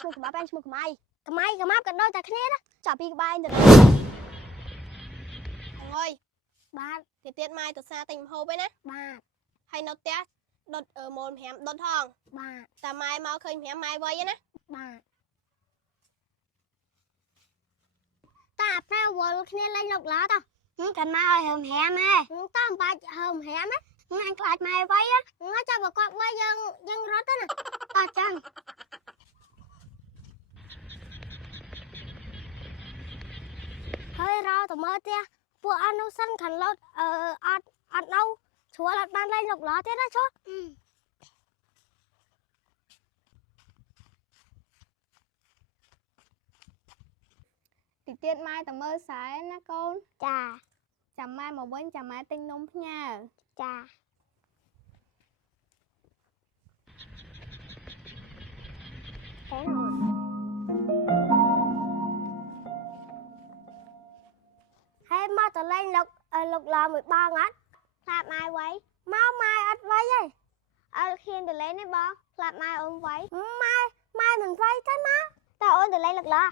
ឈ្មោះកម្មាប់ឈ្មោះកម្មាយកម្មាប់ក៏ដូចតែគ្នាណាចាប់ពីក្បែរទៅអើយបាទគេទៀតម៉ាយទៅសាទិញម្ហូបឯណាបាទហើយនៅផ្ទះដុតម៉ូល5ដុតថងបាទតាម៉ែមកឃើញ5ម៉ែវ័យឯណាបាទតាប្រែវល់គ្នាលេងលោកឡាតកាន់មកឲ្យហើម5ហ៎តាមបាច់ហើម5ណាអញខ្លាចម៉ែវ័យណាចាំបើគាត់វ័យយើងរត់ទៅណាតោះចឹងហើយរោទៅមើលផ្ទះពួកអនុសិនខាងលោតអត់នៅស្រួលអត់បានលេងលោកឡាទៀតណាឈុះតិចទៀតម៉ែទៅមើលស្រែណាកូនចាចាំម៉ែមកវិញចាំម៉ែទិញនំផ្ញើចាហើយមកទៅលេងលោកឡាមួយបងអត់ខ្លាប់ម៉ែវ័យមកម៉ែអត់វ័យទេអត់ហ៊ានទៅលេងទេបងខ្លាប់ម៉ែអូនវ័យម៉ែមិនវ័យទេមកតើអូនទៅលេងលោកឡា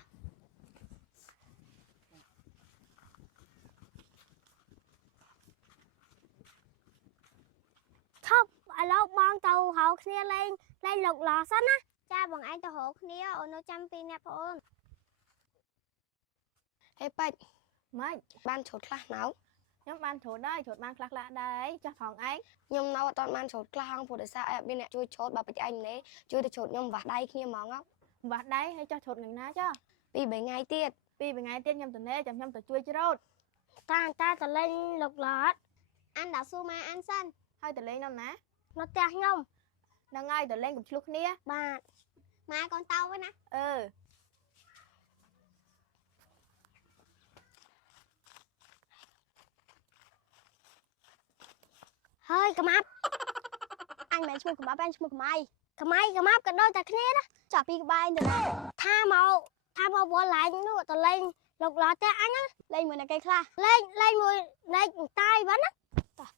ឈប់ឥឡូវបងទៅហៅគ្នាលេងលោកឡាសិនណាចាបងឯងទៅហៅគ្នាអូននៅចាំពីអ្នកបងអូនហេប៉ាច់ម៉េចបានឈុតខ្លះណៅខ្ញុំបានឈុតដែរឈុតបានខ្លះដែរចាស់ផងឯងខ្ញុំនៅអត់បានឈុតខ្លះហងព្រោះដោយសារអត់មានអ្នកជួយឈុតបើបច្ច័យម្នេះជួយទៅឈុតខ្ញុំវ៉ាស់ដៃគ្នាហ្មងវ៉ាស់ដៃហើយចាស់ឈុតនឹងណាចា2 3ថ្ងៃទៀតខ្ញុំទៅនេចាំខ្ញុំទៅជួយច្រូតតាទៅលេងលោកឡាតអានដាក់ស៊ូម៉ែអានសិនហើយទៅលេងនៅណានៅផ្ទះខ្ញុំហ្នឹងហើយទៅលេងកំឆ្លុះគ្នាបាទម៉ែកូនតោវិញណាហើយកម្មាប់អញមិនឈ្មោះកម្មាប់ឈ្មោះកម្មាយកម្មាប់ក៏ដូចតែគ្នាណាចាប់ពីក្បែរទៅណាថាមកវល់ឡើងនោះទៅលេងលោកឡាតែអញណាលេងមួយអ្នកគេខ្លះលេងមួយអ្នកតាយវិញណាតោះ